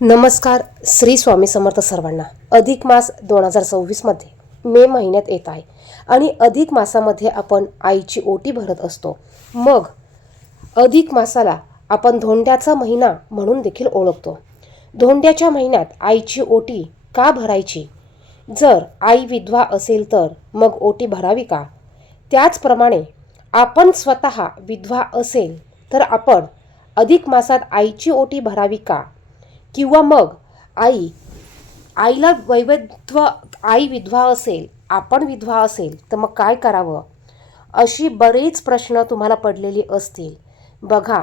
नमस्कार. श्री स्वामी समर्थ सर्वांना. अधिक मास 2026 मध्ये मे महिन्यात येत आहे आणि अधिक मासामध्ये आपण आईची ओटी भरत असतो. मग अधिक मासाला आपण धोंड्याचा महिना म्हणून देखील ओळखतो. धोंड्याच्या महिन्यात आईची ओटी का भरायची? जर आई विधवा असेल तर मग ओटी भरावी का? त्याचप्रमाणे आपण स्वतः विधवा असेल तर आपण अधिक मासात आईची ओटी भरावी का? किंवा मग आईला आई विधवा असेल, आपण विधवा असेल तर मग काय करावं? अशी बरेच प्रश्न तुम्हाला पडलेली असतील. बघा,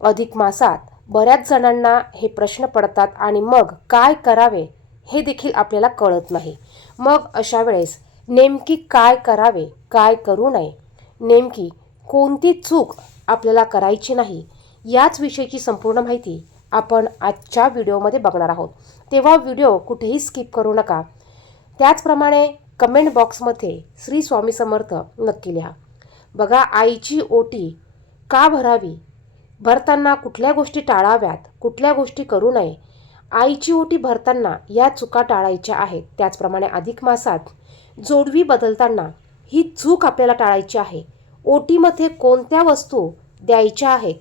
अधिक मासात बऱ्याच जणांना हे प्रश्न पडतात आणि मग काय करावे हे देखील आपल्याला कळत नाही. मग अशा वेळेस नेमकी काय करावे, काय करू नये, नेमकी कोणती चूक आपल्याला करायची नाही, याच विषयीची संपूर्ण माहिती आपण आजच्या व्हिडिओमध्ये बघणार आहोत. तेव्हा व्हिडिओ कुठेही स्किप करू नका. त्याचप्रमाणे कमेंट बॉक्समध्ये श्री स्वामी समर्थ नक्की लिहा. बघा, आईची ओटी का भरावी? भरताना कुठल्या गोष्टी टाळाव्यात, कुठल्या गोष्टी करू नये? आईची ओटी भरताना या चुका टाळायच्या आहेत. त्याचप्रमाणे अधिक मासात जोडवी बदलताना ही चूक आपल्याला टाळायची आहे. ओटीमध्ये कोणत्या वस्तू द्यायच्या आहेत?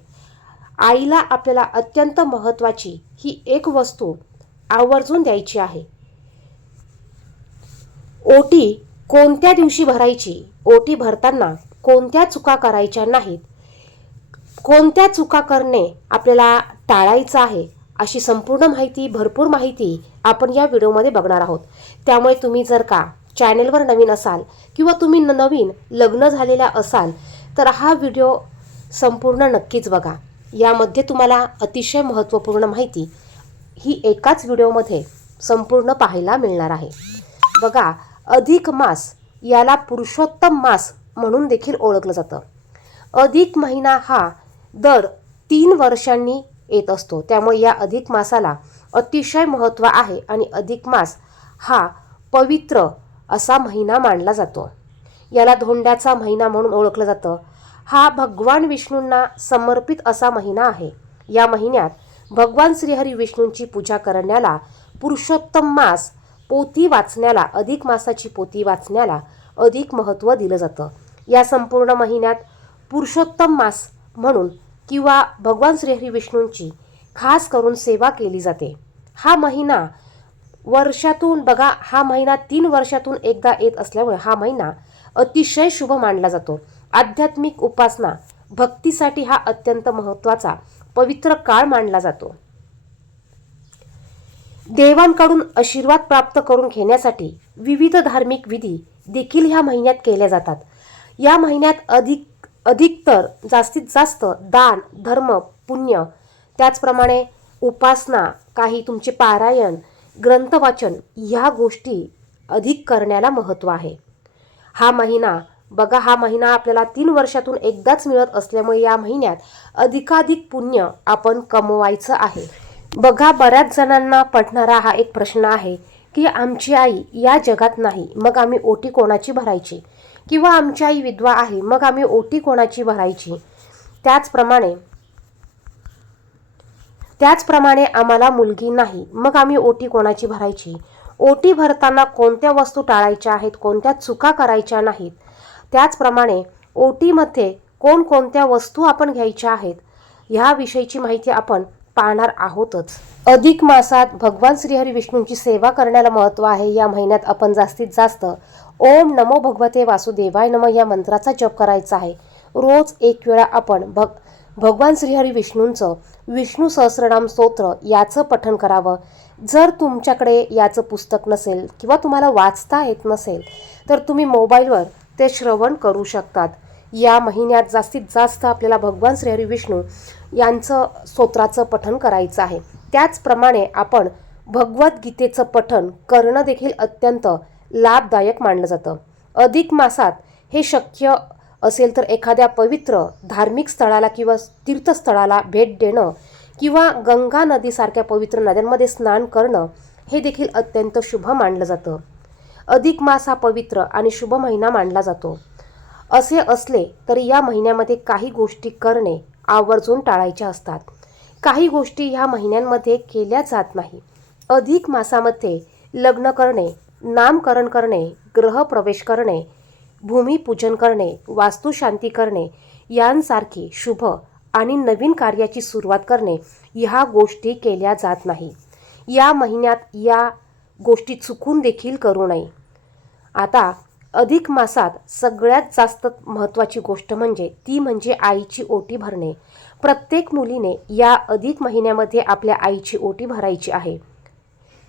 आईला आपल्याला अत्यंत महत्त्वाची ही एक वस्तू आवर्जून द्यायची आहे. ओटी कोणत्या दिवशी भरायची? ओटी भरताना कोणत्या चुका करायच्या नाहीत? कोणत्या चुका करणे आपल्याला टाळायचं आहे? अशी संपूर्ण माहिती, भरपूर माहिती आपण या व्हिडिओमध्ये बघणार आहोत. त्यामुळे तुम्ही जर का चॅनेलवर नवीन असाल किंवा तुम्ही नवीन लग्न झालेला असाल तर हा व्हिडिओ संपूर्ण नक्कीच बघा. यामध्ये तुम्हाला अतिशय महत्त्वपूर्ण माहिती ही एकाच व्हिडिओमध्ये संपूर्ण पाहायला मिळणार आहे. बघा, अधिक मास याला पुरुषोत्तम मास म्हणून देखील ओळखलं जातं. अधिक महिना हा दर 3 वर्षांनी येत असतो. त्यामुळे या अधिक मासाला अतिशय महत्त्व आहे आणि अधिक मास हा पवित्र असा महिना मानला जातो. याला धोंड्याचा महिना म्हणून ओळखलं जातं. हा भगवान विष्णूंना समर्पित असा महिना आहे. या महिन्यात भगवान श्रीहरी विष्णूंची पूजा करण्याला, पुरुषोत्तम मास पोथी वाचण्याला, अधिक मासाची पोथी वाचण्याला अधिक महत्त्व दिलं जातं. या संपूर्ण महिन्यात पुरुषोत्तम मास म्हणून किंवा भगवान श्रीहरी विष्णूंची खास करून सेवा केली जाते. हा महिना वर्षातून बघा, हा महिना 3 वर्षातून एकदा येत असल्यामुळे हा महिना अतिशय शुभ मानला जातो. आध्यात्मिक उपासना, भक्तीसाठी हा अत्यंत महत्त्वाचा पवित्र काळ मानला जातो. देवांकडून आशीर्वाद प्राप्त करून घेण्यासाठी विविध धार्मिक विधी देखील ह्या महिन्यात केल्या जातात. या महिन्यात अधिकतर जास्तीत जास्त दान, धर्म, पुण्य, त्याचप्रमाणे उपासना, काही तुमचे पारायण, ग्रंथवाचन ह्या गोष्टी अधिक करण्याला महत्त्व आहे. हा महिना बघा, हा महिना आपल्याला 3 वर्षातून एकदाच मिळत असल्यामुळे या महिन्यात अधिकाधिक पुण्य आपण कमवायचं आहे. बघा, बऱ्याच जणांना पडणारा हा एक प्रश्न आहे की आमची आई या जगात नाही, मग आम्ही ओटी कोणाची भरायची? किंवा आमची आई विधवा आहे, मग आम्ही ओटी कोणाची भरायची? त्याचप्रमाणे आम्हाला मुलगी नाही, मग आम्ही ओटी कोणाची भरायची? ओटी भरताना कोणत्या वस्तू टाळायच्या आहेत, कोणत्या चुका करायच्या नाहीत? त्याचप्रमाणे ओटीमध्ये कोणकोणत्या वस्तू आपण घ्यायच्या आहेत, ह्या विषयीची माहिती आपण पाहणार आहोतच. अधिक मासात भगवान श्रीहरी विष्णूंची सेवा करण्याला महत्त्व आहे. या महिन्यात आपण जास्तीत जास्त ओम नमो भगवते वासुदेवाय नमः या मंत्राचा जप करायचा आहे. रोज 1 वेळा आपण भगवान श्रीहरी विष्णूंचं विष्णू सहस्रनाम स्तोत्र याचं पठण करावं. जर तुमच्याकडे याचं पुस्तक नसेल किंवा तुम्हाला वाचता येत नसेल तर तुम्ही मोबाईलवर ते श्रवण करू शकतात. या महिन्यात जास्तीत जास्त आपल्याला भगवान श्रीहरी विष्णू यांचं स्तोत्राचं पठण करायचं आहे. त्याचप्रमाणे आपण भगवद्गीतेचं पठण करणं देखील अत्यंत लाभदायक मानलं जातं. अधिक मासात हे शक्य असेल तर एखाद्या पवित्र धार्मिक स्थळाला किंवा तीर्थस्थळाला भेट देणं किंवा गंगा नदीसारख्या पवित्र नद्यांमध्ये स्नान करणं हे देखील अत्यंत शुभ मानलं जातं. अधिक मास हा पवित्र आणि शुभ महिना मानला जातो. असे असले तरी या महिन्यामध्ये काही गोष्टी करणे आवर्जून टाळायच्या असतात. काही गोष्टी ह्या महिन्यांमध्ये केल्या जात नाही. अधिक मासामध्ये लग्न करणे, नामकरण करणे, ग्रहप्रवेश करणे, भूमिपूजन करणे, वास्तुशांती करणे यांसारखी शुभ आणि नवीन कार्याची सुरुवात करणे ह्या गोष्टी केल्या जात नाही. या महिन्यात या गोष्टी चुकून देखील करू नये. आता अधिक मासात सगळ्यात जास्त महत्त्वाची गोष्ट म्हणजे आईची ओटी भरणे. प्रत्येक मुलीने या अधिक महिन्यामध्ये आपल्या आईची ओटी भरायची आहे.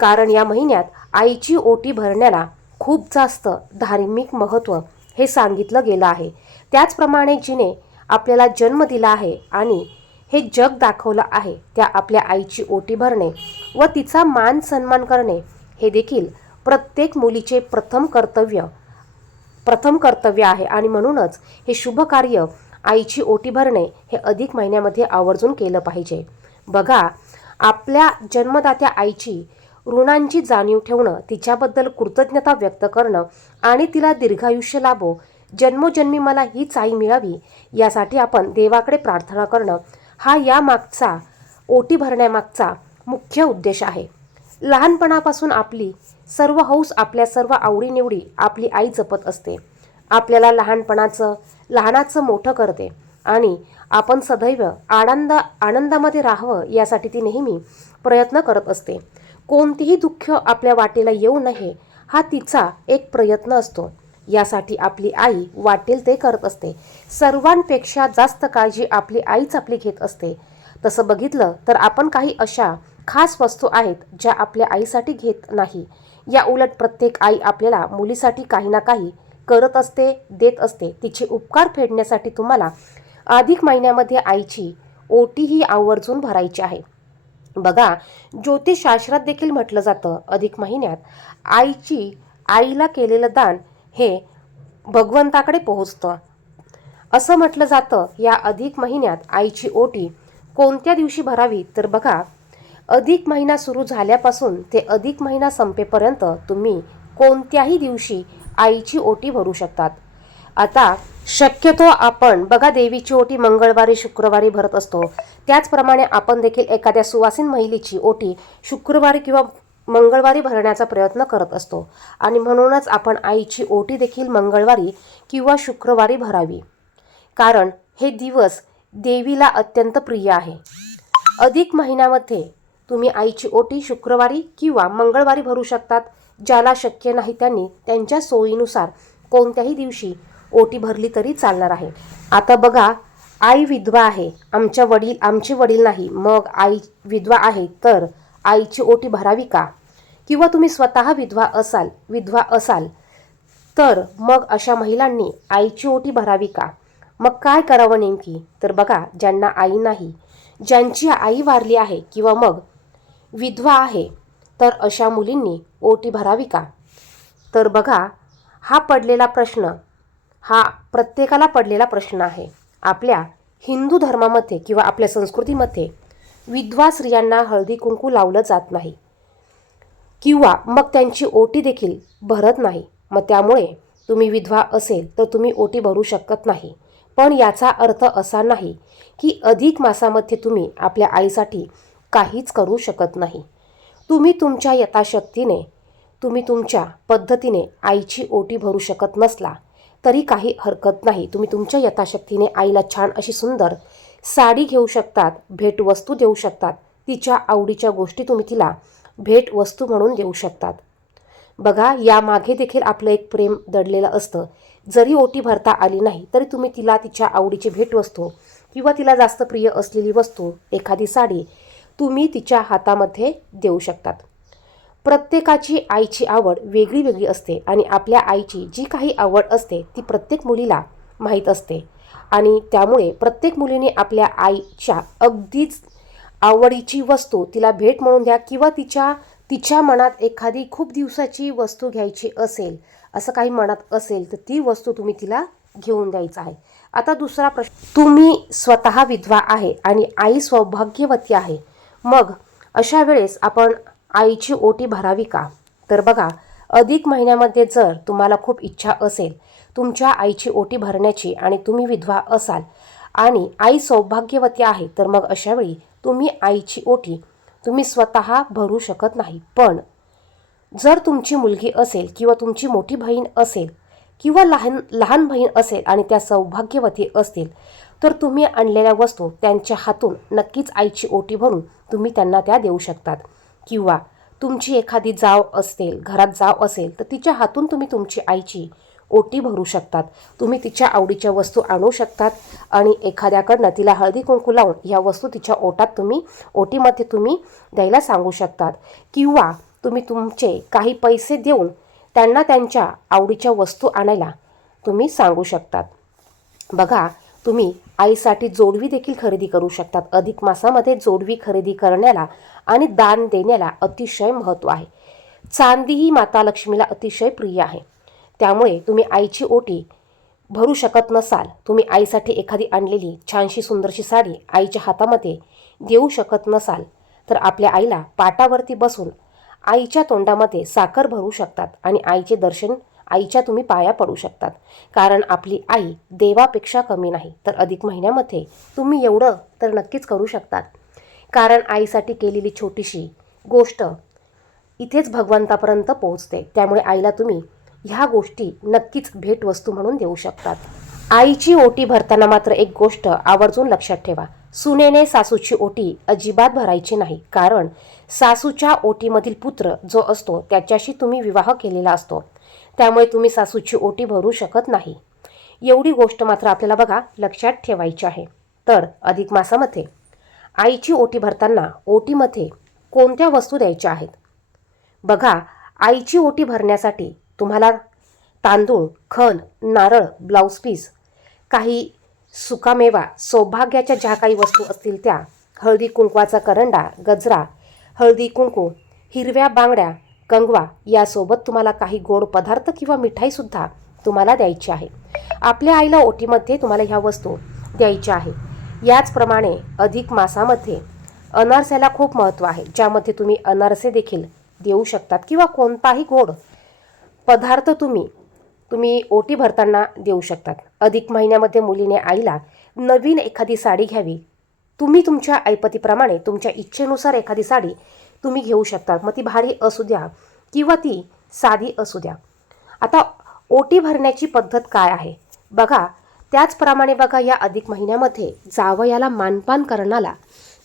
कारण या महिन्यात आईची ओटी भरण्याला खूप जास्त धार्मिक महत्त्व हे सांगितलं गेलं आहे. त्याचप्रमाणे जिने आपल्याला जन्म दिला आहे आणि हे जग दाखवलं आहे, त्या आपल्या आईची ओटी भरणे व तिचा मान सन्मान करणे हे देखील प्रत्येक मुलीचे प्रथम कर्तव्य आहे. आणि म्हणूनच हे शुभ कार्य आईची ओटी भरणे हे अधिक महिन्यामध्ये आवर्जून केलं पाहिजे. बघा, आपल्या जन्मदात्या आईची ऋणांची जाणीव ठेवणं, तिच्याबद्दल कृतज्ञता व्यक्त करणं आणि तिला दीर्घायुष्य लाभो, जन्मोजन्मी मला हीच आई मिळावी यासाठी आपण देवाकडे प्रार्थना करणं हा यामागचा ओटी भरण्यामागचा मुख्य उद्देश आहे. लहानपणापासून आपली सर्व हौस, आपल्या सर्व आवडीनिवडी आपली आई जपत असते. आपल्याला लहानाचं मोठं करते आणि आपण सदैव आनंदामध्ये राहावं यासाठी ती नेहमी प्रयत्न करत असते. कोणतेही दुःख आपल्या वाटेला येऊ नये हा तिचा एक प्रयत्न असतो. यासाठी आपली आई वाटेल ते करत असते. सर्वांपेक्षा जास्त काळजी आपली आईच आपली घेत असते. तसं बघितलं तर आपण काही अशा खास वस्तू आहेत ज्या आपल्या आईसाठी घेत नाही. या उलट प्रत्येक आई आपल्याला मुलीसाठी काही ना काही करत असते, देत असते. तिचे उपकार फेडण्यासाठी तुम्हाला अधिक महिन्यामध्ये आईची ओटी ही आवर्जून भरायची आहे. बघा, ज्योतिषशास्त्रात देखील म्हटलं जातं, अधिक महिन्यात आईला केलेलं दान हे भगवंताकडे पोहोचतं. असं म्हटलं जातं. या अधिक महिन्यात आईची ओटी कोणत्या दिवशी भरावी तर बघा, अधिक महिना सुरू झाल्यापासून ते अधिक महिना संपेपर्यंत तुम्ही कोणत्याही दिवशी आईची ओटी भरू शकतात. आता शक्यतो आपण बघा देवीची ओटी मंगळवारी, शुक्रवारी भरत असतो. त्याचप्रमाणे आपण देखील एखाद्या सुवासिन महिलेची ओटी शुक्रवारी किंवा मंगळवारी भरण्याचा प्रयत्न करत असतो. आणि म्हणूनच आपण आईची ओटी देखील मंगळवारी किंवा शुक्रवारी भरावी, कारण हे दिवस देवीला अत्यंत प्रिय आहे. अधिक महिन्यामध्ये तुम्ही आईची ओटी शुक्रवारी किंवा मंगळवारी भरू शकतात. ज्याला शक्य नाही त्यांनी त्यांच्या सोयीनुसार कोणत्याही दिवशी ओटी भरली तरी चालणार आहे. आता बघा, आई विधवा आहे, आमचे वडील नाही, मग आई विधवा आहे तर आईची ओटी भरावी का? किंवा तुम्ही स्वतः विधवा असाल तर मग अशा महिलांनी आईची ओटी भरावी का? मग काय करावं नेमकी तर बघा, ज्यांना आई नाही, ज्यांची आई वारली आहे किंवा मग विधवा आहे तर अशा मुलींनी ओटी भरावी का? तर बघा, हा प्रत्येकाला पडलेला प्रश्न आहे. आपल्या हिंदू धर्मामध्ये किंवा आपल्या संस्कृतीमध्ये विधवा स्त्रियांना हळदी कुंकू लावलं जात नाही किंवा मग त्यांची ओटी देखील भरत नाही. मग त्यामुळे तुम्ही विधवा असेल तर तुम्ही ओटी भरू शकत नाही. पण याचा अर्थ असा नाही की अधिक मासामध्ये तुम्ही आपल्या आईसाठी काहीच करू शकत नाही. तुम्ही तुमच्या यथाशक्तीने, तुम्ही तुमच्या पद्धतीने आईची ओटी भरू शकत नसला तरी काही हरकत नाही. तुम्ही तुमच्या यथाशक्तीने आईला छान अशी सुंदर साडी घेऊ शकतात, भेटवस्तू देऊ शकतात. तिच्या आवडीच्या गोष्टी तुम्ही तिला भेटवस्तू म्हणून देऊ शकतात. बघा, यामागे देखील आपलं एक प्रेम दडलेलं असतं. जरी ओटी भरता आली नाही तरी तुम्ही तिला तिच्या आवडीची भेटवस्तू किंवा तिला जास्त प्रिय असलेली वस्तू, एखादी साडी तुम्ही तिच्या हातामध्ये देऊ शकतात. प्रत्येकाची आईची आवड वेगळी वेगळी असते आणि आपल्या आईची जी काही आवड असते ती प्रत्येक मुलीला माहीत असते. आणि त्यामुळे प्रत्येक मुलीने आपल्या आईच्या अगदीच आवडीची वस्तू तिला भेट म्हणून द्या किंवा तिच्या मनात एखादी खूप दिवसाची वस्तू घ्यायची असेल, असं काही मनात असेल तर ती वस्तू तुम्ही तिला घेऊन द्यायचं आहे. आता दुसरा प्रश्न, तुम्ही स्वतः विधवा आहे आणि आई सौभाग्यवती आहे, मग अशा वेळेस आपण आईची ओटी भरावी का? तर बघा, अधिक महिन्यामध्ये जर तुम्हाला खूप इच्छा असेल तुमच्या आईची ओटी भरण्याची आणि तुम्ही विधवा असाल आणि आई सौभाग्यवती आहे तर मग अशावेळी तुम्ही आईची ओटी तुम्ही स्वतः भरू शकत नाही. पण जर तुमची मुलगी असेल किंवा तुमची मोठी बहीण असेल किंवा लहान बहीण असेल आणि त्या सौभाग्यवती असतील, तर तुम्ही आणलेल्या वस्तू त्यांच्या हातून नक्कीच आईची ओटी भरून तुम्ही त्यांना त्या देऊ शकतात. किंवा तुमची एखादी जाव असेल, घरात जाव असेल, तर तिच्या हातून तुम्ही तुमची आईची ओटी भरू शकतात. तुम्ही तिच्या आवडीच्या वस्तू आणू शकतात आणि एखाद्याकडनं तिला हळदी कुंकू लावून ह्या वस्तू तिच्या ओटीमध्ये तुम्ही द्यायला सांगू शकतात. किंवा तुम्ही तुमचे काही पैसे देऊन त्यांना त्यांच्या आवडीच्या वस्तू आणायला तुम्ही सांगू शकतात. बघा, तुम्ही आईसाठी जोडवी देखील खरेदी करू शकतात. अधिक मासामध्ये जोडवी खरेदी करण्याला आणि दान देण्याला अतिशय महत्त्व आहे. चांदी ही माता लक्ष्मीला अतिशय प्रिय आहे. त्यामुळे तुम्ही आईची ओटी भरू शकत नसाल, तुम्ही आईसाठी एखादी आणलेली छानशी सुंदरशी साडी आईच्या हातामध्ये देऊ शकत नसाल, तर आपल्या आईला पाटावरती बसून आईच्या तोंडामध्ये साखर भरू शकतात आणि आईचे दर्शन आईच्या तुम्ही पाया पडू शकतात. कारण आपली आई देवापेक्षा कमी नाही. तर अधिक महिन्यामध्ये तुम्ही एवढं तर नक्कीच करू शकतात. कारण आईसाठी केलेली छोटीशी गोष्ट इथेच भगवंतापर्यंत पोहोचते. त्यामुळे आईला तुम्ही ह्या गोष्टी नक्कीच भेटवस्तू म्हणून देऊ शकतात. आईची ओटी भरताना मात्र एक गोष्ट आवर्जून लक्षात ठेवा. सुनेने सासूची ओटी अजिबात भरायची नाही. कारण सासूच्या ओटीमधील पुत्र जो असतो त्याच्याशी तुम्ही विवाह केलेला असतो. त्यामुळे तुम्ही सासूची ओटी भरू शकत नाही. एवढी गोष्ट मात्र आपल्याला बघा लक्षात ठेवायची आहे. तर अधिक मासामध्ये आईची ओटी भरताना ओटीमध्ये कोणत्या वस्तू द्यायच्या आहेत? बघा, आईची ओटी भरण्यासाठी तुम्हाला तांदूळ, खण, नारळ, ब्लाऊज पीस, काही सुकामेवा, सौभाग्याच्या ज्या काही वस्तू असतील त्या, हळदी कुंकवाचा करंडा, गजरा, हळदी कुंकू, हिरव्या बांगड्या, कंगवा, यासोबत तुम्हाला काही गोड पदार्थ किंवा मिठाईसुद्धा तुम्हाला द्यायची आहे. आपल्या आईला ओटीमध्ये तुम्हाला ह्या वस्तू द्यायच्या आहे. याचप्रमाणे अधिक मासामध्ये अनारस्याला खूप महत्त्व आहे, ज्यामध्ये तुम्ही अनारसे देखील देऊ शकतात किंवा कोणताही गोड पदार्थ तुम्ही ओटी भरताना देऊ शकतात. अधिक महिन्यामध्ये मुलीने आईला नवीन एखादी साडी घ्यावी. तुम्ही तुमच्या ऐपतीप्रमाणे तुमच्या इच्छेनुसार एखादी साडी तुम्ही घेऊ शकता. मग ती भारी असू द्या किंवा ती साधी असू द्या. आता ओटी भरण्याची पद्धत काय आहे बघा. त्याचप्रमाणे बघा, या अधिक महिन्यामध्ये जावयाला मानपान करण्याला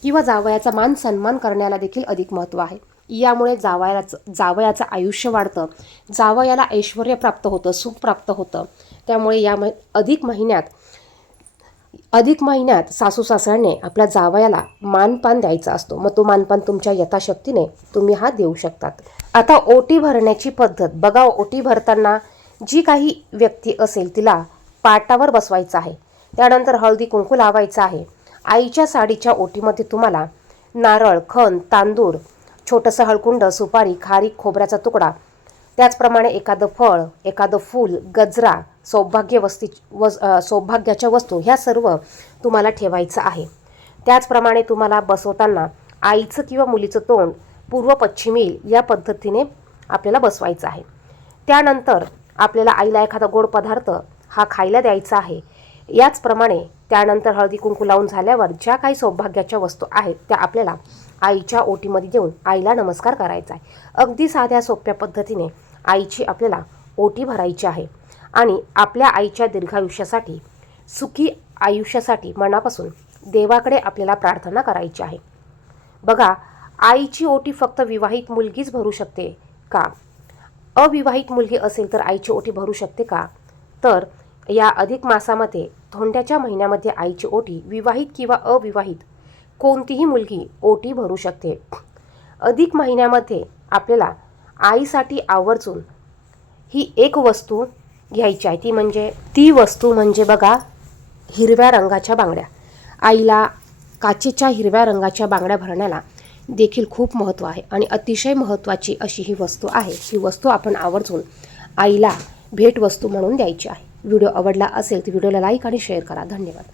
किंवा जावयाचा मान सन्मान करण्याला देखील अधिक महत्त्व आहे. यामुळे जावयाचं आयुष्य वाढतं, जावयाला ऐश्वर्य प्राप्त होतं, सुख प्राप्त होतं. त्यामुळे या अधिक महिन्यात सासू सासऱ्याने आपल्या जावयाला मानपान द्यायचा असतो. मग तो मानपान तुमच्या यथाशक्तीने तुम्ही हा देऊ शकतात. आता ओटी भरण्याची पद्धत बघा. ओटी भरताना जी काही व्यक्ती असेल तिला पाटावर बसवायचं आहे. त्यानंतर हळदी कुंकू लावायचं आहे. आईच्या साडीच्या ओटीमध्ये तुम्हाला नारळ, खण, तांदूळ, छोटंसं हळकुंड, सुपारी, खारीक, खोबऱ्याचा तुकडा, त्याचप्रमाणे एखादं फळ, एखादं फूल, गजरा, सौभाग्याच्या वस्तू ह्या सर्व तुम्हाला ठेवायचं आहे. त्याचप्रमाणे तुम्हाला बसवताना आईचं किंवा मुलीचं तोंड पूर्व पश्चिम येईल या पद्धतीने आपल्याला बसवायचं आहे. त्यानंतर आपल्याला आईला एखादा गोड पदार्थ हा खायला द्यायचा आहे. याचप्रमाणे त्यानंतर हळदी कुंकू लावून झाल्यावर ज्या काही सौभाग्याच्या वस्तू आहेत त्या आपल्याला आईच्या ओटीमध्ये देऊन आईला नमस्कार करायचा आहे. अगदी साध्या सोप्या पद्धतीने आईची आपल्याला ओटी भरायची आहे आणि आपल्या आईच्या दीर्घायुष्यासाठी, सुखी आयुष्यासाठी मनापासून देवाकडे आपल्याला प्रार्थना करायची आहे. बघा, आईची ओटी फक्त विवाहित मुलगीच भरू शकते का? अविवाहित मुलगी असेल तर आईची ओटी भरू शकते का? तर या अधिक मासामध्ये धोंड्याच्या महिन्यामध्ये आईची ओटी विवाहित किंवा अविवाहित कोणतीही मुलगी ओटी भरू शकते. अधिक महिन्यामध्ये आपल्याला आईसाठी आवर्जून ही एक वस्तू घ्यायची आहे. ती वस्तू म्हणजे बघा, हिरव्या रंगाच्या बांगड्या. आईला काचेच्या हिरव्या रंगाच्या बांगड्या भरण्याला देखील खूप महत्त्व आहे आणि अतिशय महत्त्वाची अशी ही वस्तू आहे. ही वस्तू आपण आवर्जून आईला भेटवस्तू म्हणून द्यायची आहे. व्हिडिओ आवडला असेल तर व्हिडिओला लाईक आणि शेअर करा. धन्यवाद.